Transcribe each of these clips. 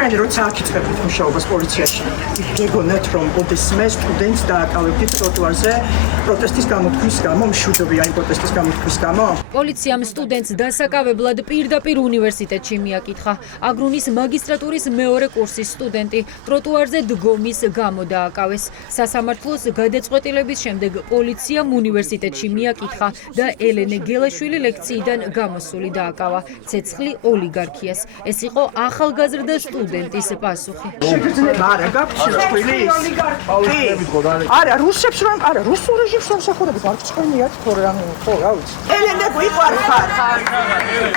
თქვენ როცა აკითხებთ მუშაობას პოლიციაში, გეგონათ რომ ოდესმე სტუდენტს დააკავებდით ტროტუარზე პროტესტის გამოთქმის გამო, მშვიდობია იმ პროტესტის გამოთქმის გამო? პოლიციამ სტუდენტს დასაკავებლად პირდაპირ უნივერსიტეტში მიაკითხა. აგრუნის მაგისტრატურის მეორე კურსის სტუდენტი ტროტუარზე დგომის გამო დააკავეს. სასამართლოს გადაწყვეტილების შემდეგ პოლიციამ უნივერსიტეტში მიაკითხა და ელენე გელაშვილი ლექციიდან გამოსული დააკავა. ცეცხლი ოლიგარქიას. ეს იყო ახალგაზრდა სტუდენტის პასუხი. შეგრძნება არა გაქვთ შეხვილი? არა, რუსებს რომ არა, რუსულ რეჟიმს რომ სახურებით არ გწყვეტიათ თორე ანუ ხო, რა ვიცი. ელენე გვიყვარხარ.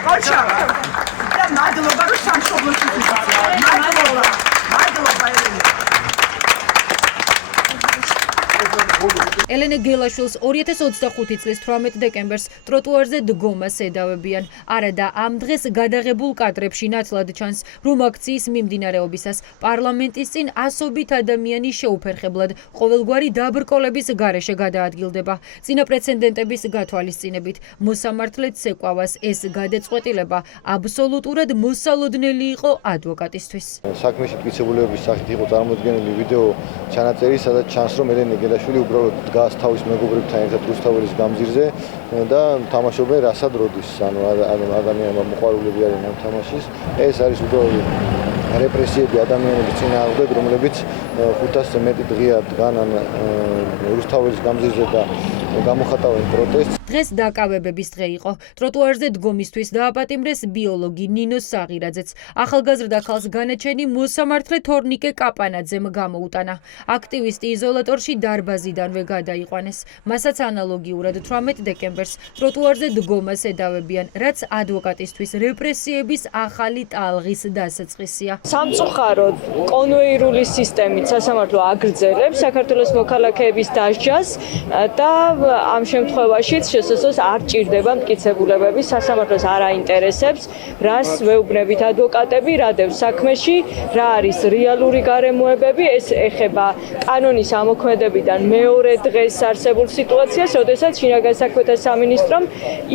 ხოჩა. და მადლობა რომ სამშობლოში ვიყავ. მადლობა. მადლობა ელენე. ელენე გელაშვილს 2025 წლის 18 დეკემბერს ტროტუარზე დგომას ედავებიან. არა და ამ დღეს გადაღებულ კადრებში ნათლად ჩანს, რომ აქციის მიმდინარეობისას პარლამენტის წინ ასობით ადამიანი შეუფერხებლად ყოველგვარი დაბრკოლების გარეშე გადაადგილდება. წინა პრეცედენტების გათვალისწინებით მოსამართლეც ეკავას ეს გადაწყვეტილება აბსოლუტურად მოსალოდნელი იყო ადვოკატისთვის. საქმეში მტკიცებულებების სახით იყო წარმოდგენილი ვიდეო ჩანაწერი, სადაც ჩანს, რომ ელენე გელაშვილი უბრალოდ დგას თავის მეგობრებთან ერთად რუსთაველის გამზირზე და თამაშობენ რასად როდის, ანუ ადამიანებმა მოყვარულები არიან ამ თამაშის. ეს არის უბრალოდ რეპრესიები ადამიანების წინააღმდეგ, რომლებიც 500-ზე მეტი დღეა დგან რუსთაველის გამზირზე და გამოხატავენ პროტესტს. დღეს დაკავებების დღე იყო. ტროტუარზე დგომისთვის დააპატიმრეს ბიოლოგი ნინო საღირაძეც. ახალგაზრდა ქალს განაჩენი მოსამართლე თორნიკე კაპანაძემ გამოუტანა. აქტივისტი იზოლატორში დარბაზიდანვე გადაიყვანეს. მასაც ანალოგიურად 18 დეკემბერს ტროტუარზე დგომას ედავებიან, რაც ადვოკატისთვის რეპრესიების ახალი ტალღის დასაწყისია. სამწუხაროდ კონვეირული სისტემით სასამართლო აგრძელებს საქართველოს მოქალაქეების დასჯას და ამ შემთხვევაშიც შესაძლოა არ ჭირდება მტკიცებულებები, სასამართლოს არ აინტერესებს, რას ვეუბნებით ადვოკატები, რა დევს საქმეში, რა არის რეალური გარემოებები, ეს ეხება კანონის ამოქმედებიდან მეორე დღეს არსებულ სიტუაციას, როდესაც შინაგან საქმეთა სამინისტრომ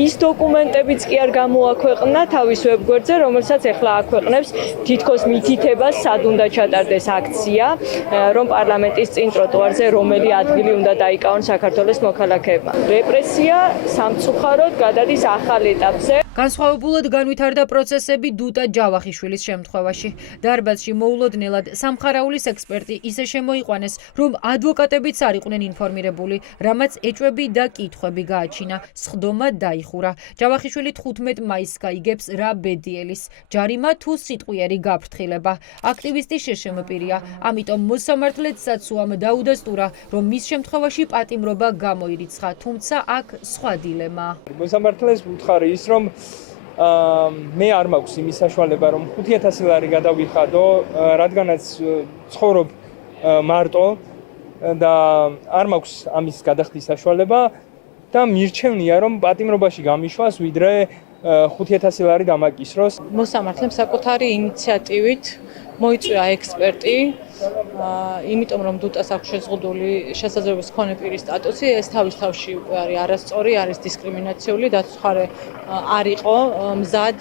ის დოკუმენტებიც კი არ გამოაქვეყნა თავის ვებგვერდზე, რომელსაც ეხლა აქვეყნებს თითქოს მითითებას, სად უნდა ჩატარდეს აქცია, რომ პარლამენტის წინ ტროტუარზე რომელი ადგილი უნდა დაიკავონ საქართველოს მოქალაქეებმა. რეპრესია სამწუხაროდ გადადის ახალ ეტაპზე. განსხვავებულად განვითარდა პროცესები დუტა ჯავახიშვილის შემთხვევაში. დარბაზში მოულოდნელად სამხარაულის ექსპერტი ისე შემოიყვანეს, რომ ადვოკატებიც არ იყვნენ ინფორმირებული, რამაც ეჭვები და კითხვები გააჩინა. სხდომა დაიხურა. ჯავახიშვილი 15 მაისს გაიგებს რა ბედიელის, ჯარიმა თუ სიტყვიერი გაფრთხილება. აქტივისტი შეშემპირია, ამიტომ მოსამართლეც საცუამ დაუდასტურა, რომ მის შემთხვევაში პატიმრობა გამოირიცხა, თუმცა აქ სხვა დილემაა. მოსამართლეს უთხარი ის, რომ მე არ მაქვს იმის საშუალება, რომ 5000 ლარი გადავიხადო, რადგანაც ცხოვრობ მარტო და არ მაქვს ამის გადახდის საშუალება და მირჩევნია, რომ პატიმრობაში გამიშვას, ვიდრე 5000 ლარი დამაკისროს. მოსამართლემ საკუთარი ინიციატივით მოიწვია ექსპერტი, იმიტომ რომ დუტას აქვს შეზღუდული შესაძლებლობის მქონე პირის სტატუსი, ეს თავის თავში უკვე არის არასწორი, არის დისკრიმინაციული, დაცხარე არ იყო მზად,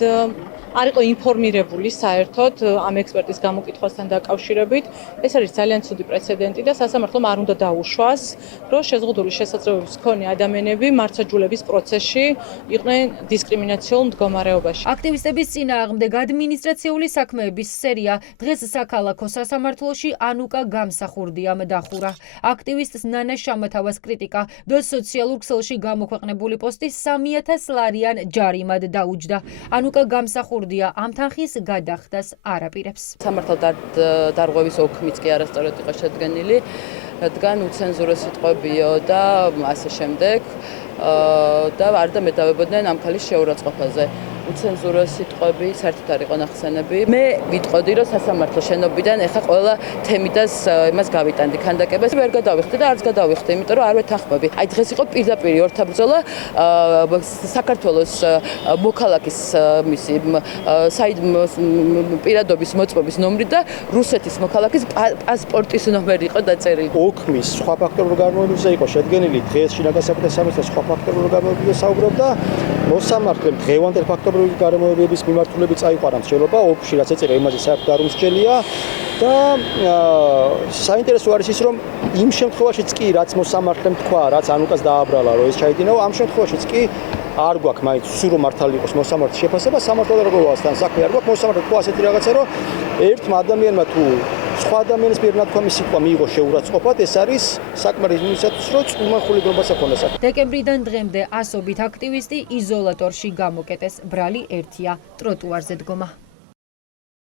არ იყო ინფორმირებული საერთოდ ამ ექსპერტის გამოკითხვასთან დაკავშირებით. ეს არის ძალიან ცუდი პრეცედენტი და სასამართლომ არ უნდა დაუშვას, რომ შეზღუდული შესაძლებლობის მქონე ადამიანები მართლმსაჯულების პროცესში იყვნენ დისკრიმინაციულ მდგომარეობაში. აქტივისტების წინააღმდეგ ადმინისტრაციული საქმეების სერია დღეს საქალაქო სასამართლოში ანუკა გამსახურდიამ დახურა. აქტივისტს ნანა შამათავას კრიტიკა და სოციალურ ქსელში გამოქვეყნებული პოსტი 3000 ლარიან ჯარიმად დაუჯდა. ანუკა გამსახურდია ამ თანხის გადახდას არ აპირებს. სამართალ დარღვევის ოქმიც კი არასწორად იყო შედგენილი, რადგან უცენზურო სიტყვებიო და ასე შემდეგ და არ და მეტავებოდნენ ამ ქალის შეურაცხყოფაზე. უცენზურო სიტყვები საერთოდ არ იყო ნახსენები. მე ვიტყოდი, რომ სასამართლო შენობიდან ეხა ყველა თემი და იმას გავიტანდი ქანდაკებას. ვერ გადავიხდი და არც გადავიხდი, იმიტომ რომ არ ვეთანხმები. აი დღეს იყო პირდაპირ ორთაბრძოლა საქართველოს მოქალაქის მისი საიდ პირადობის მოწმობის ნომრით და რუსეთის მოქალაქის პასპორტის ნომერი იყო დაწერილი. ოქმის სხვა ფაქტორულ გარემოებებზე იყო შედგენილი დღეს შინაგან საქმეთა სამინისტროს სხვა ფაქტორულ გარემოებებზე საუბრობდა მოსამართლემ დღევანდელ ფაქტობრივი გარემოებების მიმართულებით წაიყვანა მსჯელობა ოფში, რაც ეწერა იმაზე საერთოდ არ უმსჯელია და საინტერესო არის ის, რომ იმ შემთხვევაშიც კი, რაც მოსამართლემ თქვა, რაც ანუკას დააბრალა, რომ ეს ჩაიდინაო, ამ შემთხვევაშიც კი არ გვაქვს მაინც სულ რომ მართალი იყოს მოსამართლის შეფასება, სამართალდამცავებასთან საქმე არ გვაქვს, მოსამართლე თქვა ასეთი რაღაცა, რომ ერთმა ადამიანმა თუ სხვა ადამიანის მიერ ნათქვამი სიტყვა მიიღო შეურაცხყოფად, ეს არის საკმარისი იმისათვის, რომ წყურმანხულებობას აქვს საქმე. დეკემბრიდან დღემდე ასობით აქტივისტი იზოლატორში გამოკეტეს, ბრალი ერთია ტროტუარზე დგომა.